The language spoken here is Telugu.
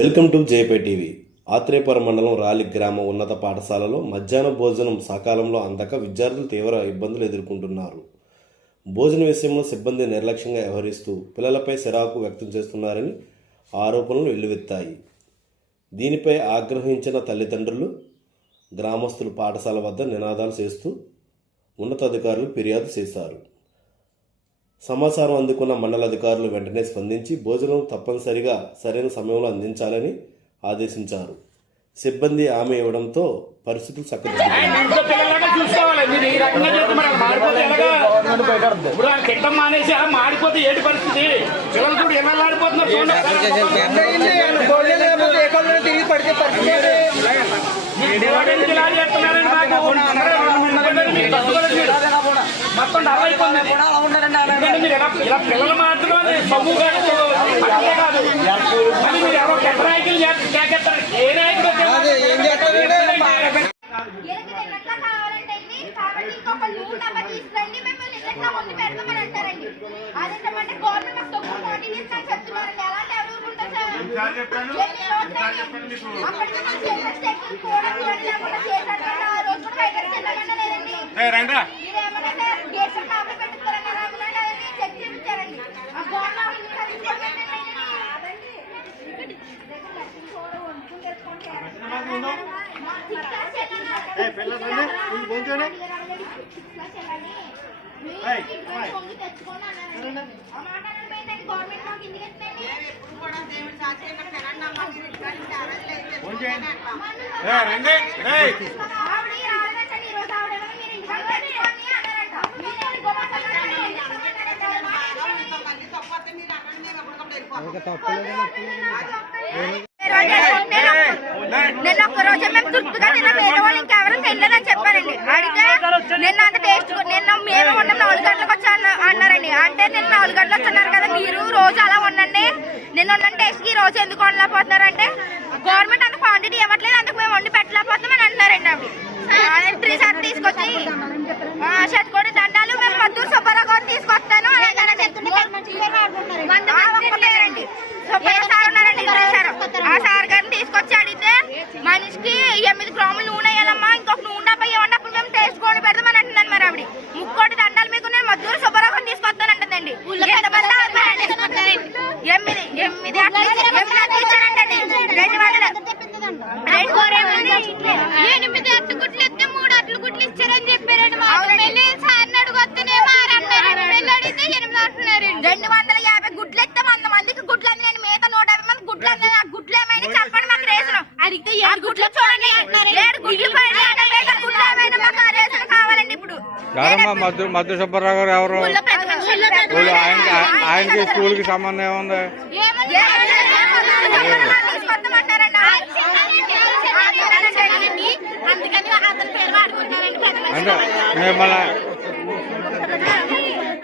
Welcome to JP TV. Atreyapuram మండలం రాలి గ్రామ ఉన్నత పాఠశాలలో మధ్యాహ్న భోజనం సకాలంలో అందక విద్యార్థులు తీవ్ర ఇబ్బందులు ఎదుర్కొంటున్నారు. భోజన విషయంలో సిబ్బంది నిర్లక్ష్యంగా వ్యవహరిస్తూ పిల్లలపై చిరాకు వ్యక్తం చేస్తున్నారని ఆరోపణలు వెల్లువెత్తాయి. దీనిపై ఆగ్రహించిన తల్లిదండ్రులు, గ్రామస్తులు పాఠశాల వద్ద నినాదాలు చేస్తూ ఉన్నతాధికారులకు ఫిర్యాదు చేశారు. సమాచారం అందుకున్న మండల అధికారులు వెంటనే స్పందించి భోజనం తప్పనిసరిగా సరైన సమయంలో అందించాలని ఆదేశించారు. సిబ్బంది హామీ ఇవ్వడంతో పరిస్థితులు చక్కదిద్దుకున్నాయి. మొత్తం డబ్బు అయిపోయింది. మీరు ఇలా పిల్లలు మాత్రం చదువు కాదు, మీరు ఎవరో పెద్ద నాయకులు చేస్తారు. ఏ నాయకుడు నేను ఒక్కరోజే మేము తృప్తిగా తిన్న వేరే వాళ్ళు ఇంకెవరికి వెళ్ళదని చెప్పారండి. అడిగితే నిన్న అంత టేస్ట్ మేము ఉన్నాం 4 గంటలకు వచ్చి అన్నారండి. అంటే నేను 4 గంటలు వచ్చన్నారు కదా, మీరు రోజు అలా ఉండండి, నిన్న ఉన్న టేస్ట్ కి ఈ రోజు ఎందుకు వండలేకపోతున్నారు అంటే గవర్నమెంట్ అంత క్వాంటిటీ ఇవ్వట్లేదు, అందుకు మేము వండి పెట్టలేకపోతాం అని అంటున్నారండి. అవి ట్రీసార్ తీసుకొచ్చి షట్కోడి దండాలు మేము మద్దూరు సుబ్బారావు గారు తీసుకొస్తాను ఒక్కలేరండి. సుబ్బారావు సార్ ఉన్నారండి, ఆ సార్ గారిని తీసుకొచ్చి అడిగితే మనిషికి 8 గ్రాములు నూనె వేయాలమ్మా, ఇంకొక నూనె డబ్బా ఇవ్వండి, అప్పుడు మేము టేస్ట్ కొని పెడతామని అంటుందండి. మరి ఆవిడ ముక్కోటి దండాలు మీకు నేను మద్దూరు సుబ్బారావు గారిని తీసుకొస్తాను అంటుందండి. 8 అట్టుగుట్లు ఎత్తే 3 అట్టుగుట్లు ఇచ్చారని చెప్పారండి. 250 గుడ్లు ఎత్తే 100 మందికి గుడ్లు అందినండి. మిగతా 150 మంది గుడ్లు అందిన గుడ్లు ఏమైనా చెప్పండి మాకు రేషన్. అడిగితే 7 గుడ్లు చూడండి, 7 గుడ్లు గుడ్లు ఏమైనా మాకు రేషన్ కావాలండి. ఇప్పుడు మధు సుబ్బారావు గారు ఎవరు? ఆయనకి స్కూల్ కి సంబంధం ఏముంది? అంటే మిమ్మల్ని